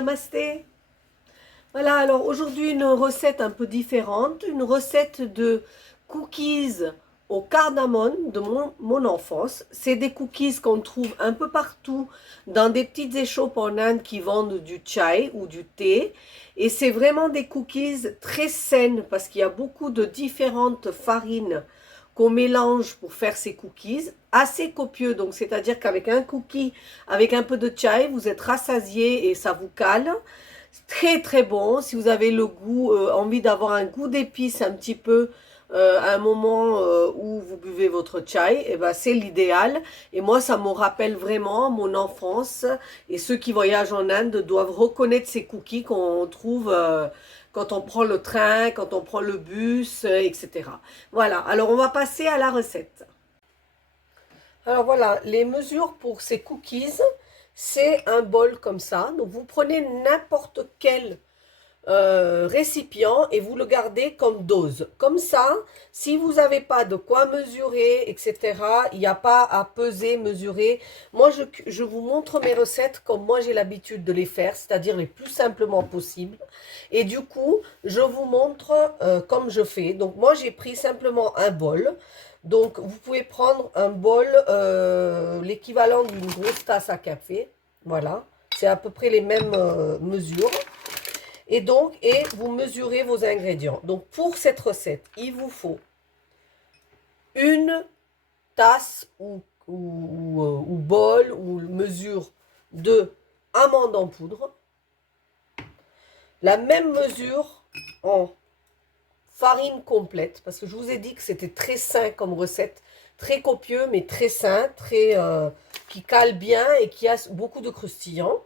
namasté. Voilà, alors aujourd'hui une recette un peu différente, une recette de cookies au cardamone de mon enfance. C'est des cookies qu'on trouve un peu partout dans des petites échoppes en Inde qui vendent du chai ou du thé. Et c'est vraiment des cookies très saines parce qu'il y a beaucoup de différentes farines qu'on mélange pour faire ces cookies, assez copieux, donc c'est-à-dire qu'avec un cookie, avec un peu de chai, vous êtes rassasié et ça vous cale. Très très bon, si vous avez le goût, envie d'avoir un goût d'épices un petit peu à un moment où vous buvez votre chai, et ben c'est l'idéal. Et moi, ça me rappelle vraiment mon enfance. Et ceux qui voyagent en Inde doivent reconnaître ces cookies qu'on trouve quand on prend le train, quand on prend le bus, etc. Voilà, alors on va passer à la recette. Alors voilà, les mesures pour ces cookies, c'est un bol comme ça. Donc vous prenez n'importe quel récipient et vous le gardez comme dose. Comme ça, si vous n'avez pas de quoi mesurer, etc., il n'y a pas à peser, mesurer. Moi, je vous montre mes recettes comme moi j'ai l'habitude de les faire, c'est-à-dire les plus simplement possible. Et du coup, je vous montre comme je fais. Donc moi, j'ai pris simplement un bol. Donc, vous pouvez prendre un bol, l'équivalent d'une grosse tasse à café. Voilà, c'est à peu près les mêmes mesures. Et donc, vous mesurez vos ingrédients. Donc, pour cette recette, il vous faut une tasse ou bol ou mesure de amandes en poudre. La même mesure en farine complète, parce que je vous ai dit que c'était très sain comme recette, très copieux, mais très sain, qui cale bien et qui a beaucoup de croustillant.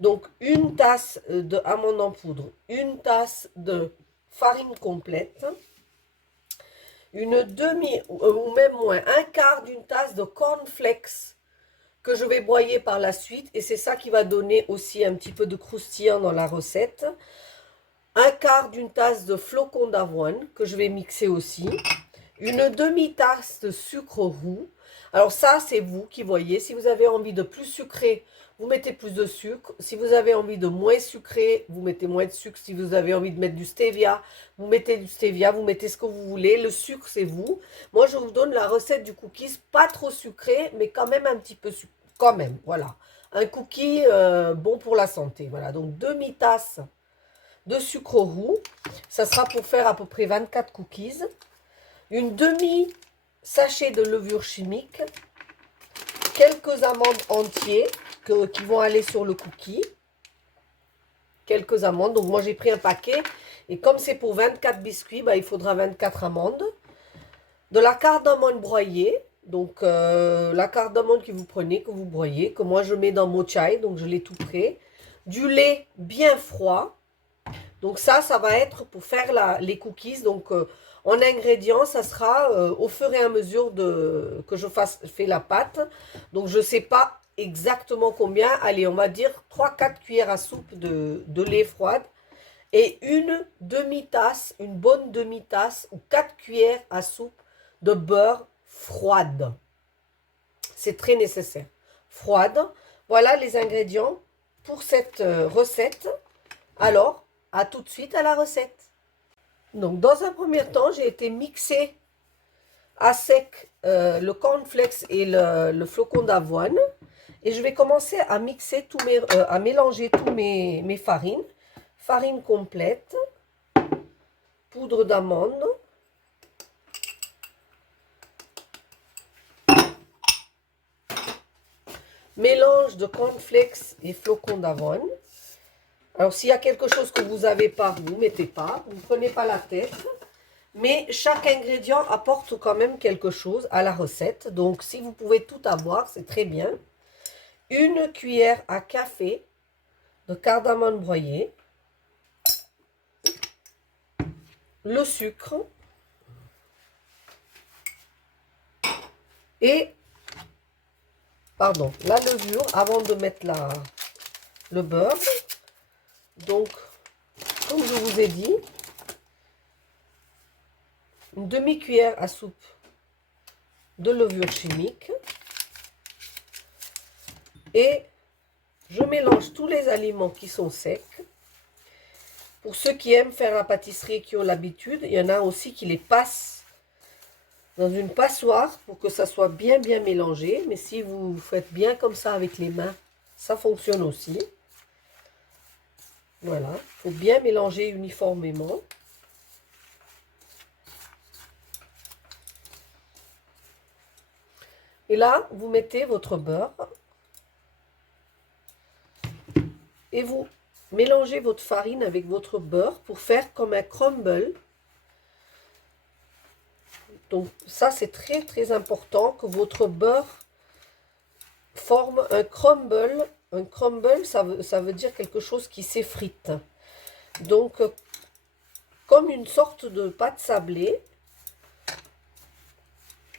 Donc, une tasse de amandes en poudre, une tasse de farine complète, une demi, ou même moins, un quart d'une tasse de cornflakes que je vais broyer par la suite. Et c'est ça qui va donner aussi un petit peu de croustillant dans la recette. Un quart d'une tasse de flocons d'avoine que je vais mixer aussi. Une demi-tasse de sucre roux. Alors ça, c'est vous qui voyez. Si vous avez envie de plus sucré, vous mettez plus de sucre. Si vous avez envie de moins sucré, vous mettez moins de sucre. Si vous avez envie de mettre du stevia, vous mettez du stevia. Vous mettez ce que vous voulez. Le sucre, c'est vous. Moi, je vous donne la recette du cookies. Pas trop sucré, mais quand même un petit peu sucré. Quand même, voilà. Un cookie bon pour la santé. Voilà, donc demi-tasse de sucre roux. Ça sera pour faire à peu près 24 cookies. Une demi-sachet de levure chimique. Quelques amandes entières qui vont aller sur le cookie. Quelques amandes. Donc moi j'ai pris un paquet. Et comme c'est pour 24 biscuits, bah, il faudra 24 amandes. De la cardamone broyée. Donc la cardamone que vous prenez, que vous broyez. Que moi je mets dans mon chai. Donc je l'ai tout prêt. Du lait bien froid. Donc ça va être pour faire les cookies. Donc en ingrédients, ça sera au fur et à mesure que je fais la pâte. Donc je ne sais pas exactement combien. Allez, on va dire 3-4 cuillères à soupe de lait froide. Et une demi-tasse, une bonne demi-tasse ou 4 cuillères à soupe de beurre froide. C'est très nécessaire. Froide. Voilà les ingrédients pour cette recette. Alors, à tout de suite à la recette. Donc, dans un premier temps, j'ai été mixer à sec le cornflakes et le flocon d'avoine. Et je vais commencer à mixer à mélanger tous mes farines. Farine complète, poudre d'amande, mélange de cornflakes et flocons d'avoine. Alors, s'il y a quelque chose que vous n'avez pas, vous ne mettez pas. Vous ne prenez pas la tête. Mais chaque ingrédient apporte quand même quelque chose à la recette. Donc, si vous pouvez tout avoir, c'est très bien. Une cuillère à café de cardamome broyé. Le sucre. Et, pardon, la levure avant de mettre le beurre. Donc, comme je vous ai dit, une demi-cuillère à soupe de levure chimique et Je mélange tous les aliments qui sont secs. Pour ceux qui aiment faire la pâtisserie et qui ont l'habitude, il y en a aussi qui les passent dans une passoire pour que ça soit bien mélangé. Mais si vous faites bien comme ça avec les mains, ça fonctionne aussi. Voilà, il faut bien mélanger uniformément. Et là, vous mettez votre beurre et vous mélangez votre farine avec votre beurre pour faire comme un crumble. Donc ça, c'est très important que votre beurre forme un crumble. Un crumble, ça veut dire quelque chose qui s'effrite. Donc, comme une sorte de pâte sablée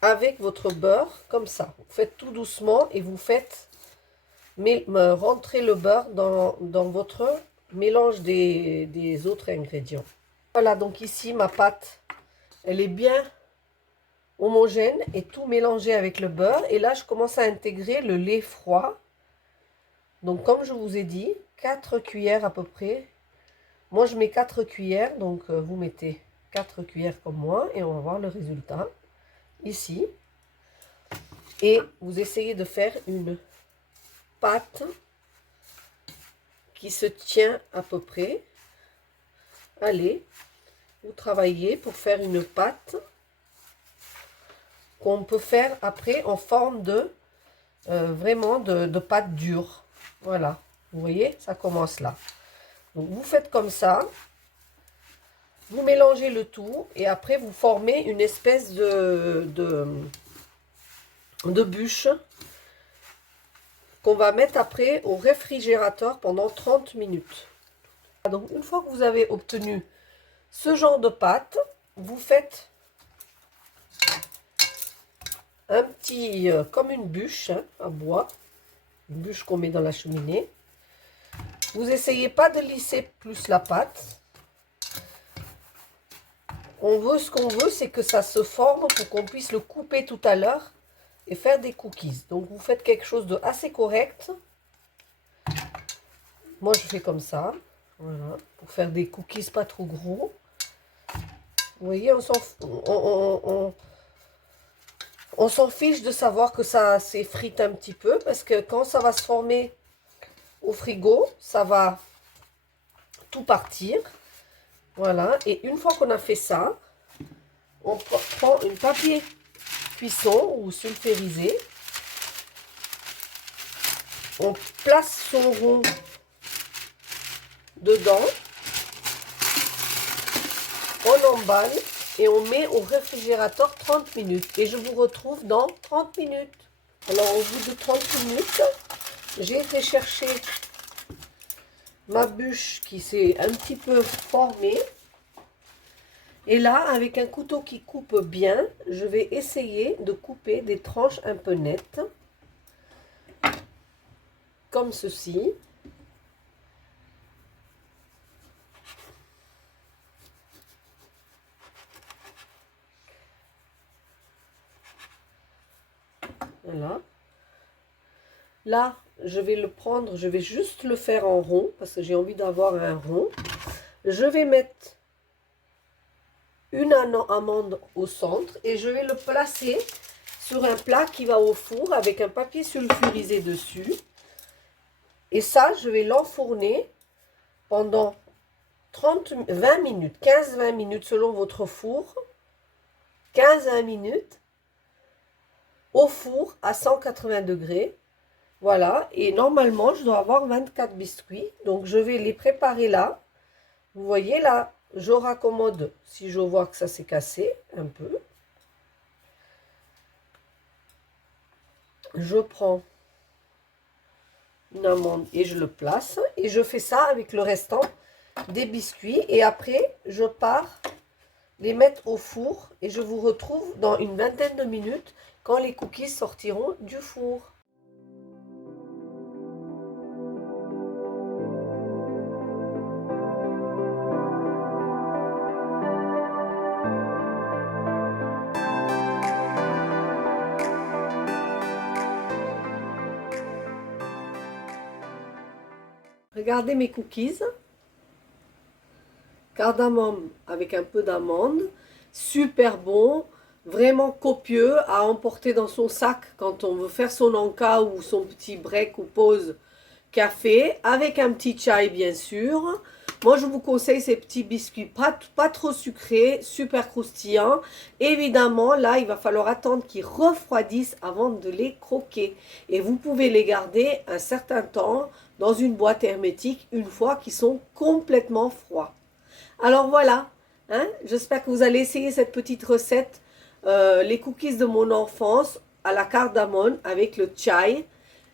avec votre beurre, comme ça. Vous faites tout doucement et vous faites rentrer le beurre dans votre mélange des autres ingrédients. Voilà, donc ici, ma pâte, elle est bien homogène et tout mélangé avec le beurre. Et là, je commence à intégrer le lait froid. Donc, comme je vous ai dit, 4 cuillères à peu près. Moi, je mets 4 cuillères, donc vous mettez 4 cuillères comme moi et on va voir le résultat ici. Et vous essayez de faire une pâte qui se tient à peu près. Allez, vous travaillez pour faire une pâte qu'on peut faire après en forme de vraiment de pâte dure. Voilà, vous voyez, ça commence là. Donc vous faites comme ça, vous mélangez le tout et après vous formez une espèce de bûche qu'on va mettre après au réfrigérateur pendant 30 minutes. Donc une fois que vous avez obtenu ce genre de pâte, vous faites un petit, comme une bûche à bois, une bûche qu'on met dans la cheminée. Vous essayez pas de lisser plus la pâte. Ce qu'on veut, c'est que ça se forme pour qu'on puisse le couper tout à l'heure et faire des cookies. Donc vous faites quelque chose de assez correct. Moi je fais comme ça, voilà, pour faire des cookies pas trop gros. Vous voyez, on s'en fiche de savoir que ça s'effrite un petit peu parce que quand ça va se former au frigo, ça va tout partir. Voilà, et une fois qu'on a fait ça, on prend un papier cuisson ou sulfurisé. On place son rond dedans. On emballe et on met au réfrigérateur 30 minutes. Et je vous retrouve dans 30 minutes. Alors, au bout de 30 minutes, j'ai été chercher ma bûche qui s'est un petit peu formée. Et là, avec un couteau qui coupe bien, je vais essayer de couper des tranches un peu nettes. Comme ceci. Voilà. Là, je vais le prendre, je vais juste le faire en rond, parce que j'ai envie d'avoir un rond. Je vais mettre une amande au centre et je vais le placer sur un plat qui va au four avec un papier sulfurisé dessus. Et ça, je vais l'enfourner pendant 20 minutes, 15-20 minutes selon votre four. 15-20 minutes au four à 180 degrés. Voilà, et normalement, je dois avoir 24 biscuits. Donc, je vais les préparer là. Vous voyez là, je raccommode si je vois que ça s'est cassé un peu. Je prends une amande et je le place. Et je fais ça avec le restant des biscuits. Et après, je pars les mettre au four. Et je vous retrouve dans une vingtaine de minutes quand les cookies sortiront du four. regardez mes cookies. Cardamome avec un peu d'amande. Super bon. Vraiment copieux à emporter dans son sac quand on veut faire son encas ou son petit break ou pause café. Avec un petit chai bien sûr. Moi, je vous conseille ces petits biscuits, pas trop sucrés, super croustillants. Évidemment, là, il va falloir attendre qu'ils refroidissent avant de les croquer. Et vous pouvez les garder un certain temps dans une boîte hermétique une fois qu'ils sont complètement froids. Alors voilà, hein, j'espère que vous allez essayer cette petite recette, les cookies de mon enfance à la cardamone avec le chai.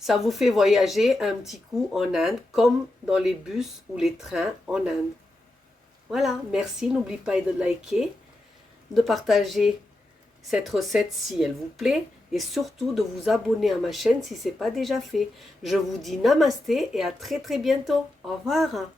Ça vous fait voyager un petit coup en Inde, comme dans les bus ou les trains en Inde. Voilà, merci. N'oubliez pas de liker, de partager cette recette si elle vous plaît et surtout de vous abonner à ma chaîne si ce n'est pas déjà fait. Je vous dis namasté et à très très bientôt. Au revoir.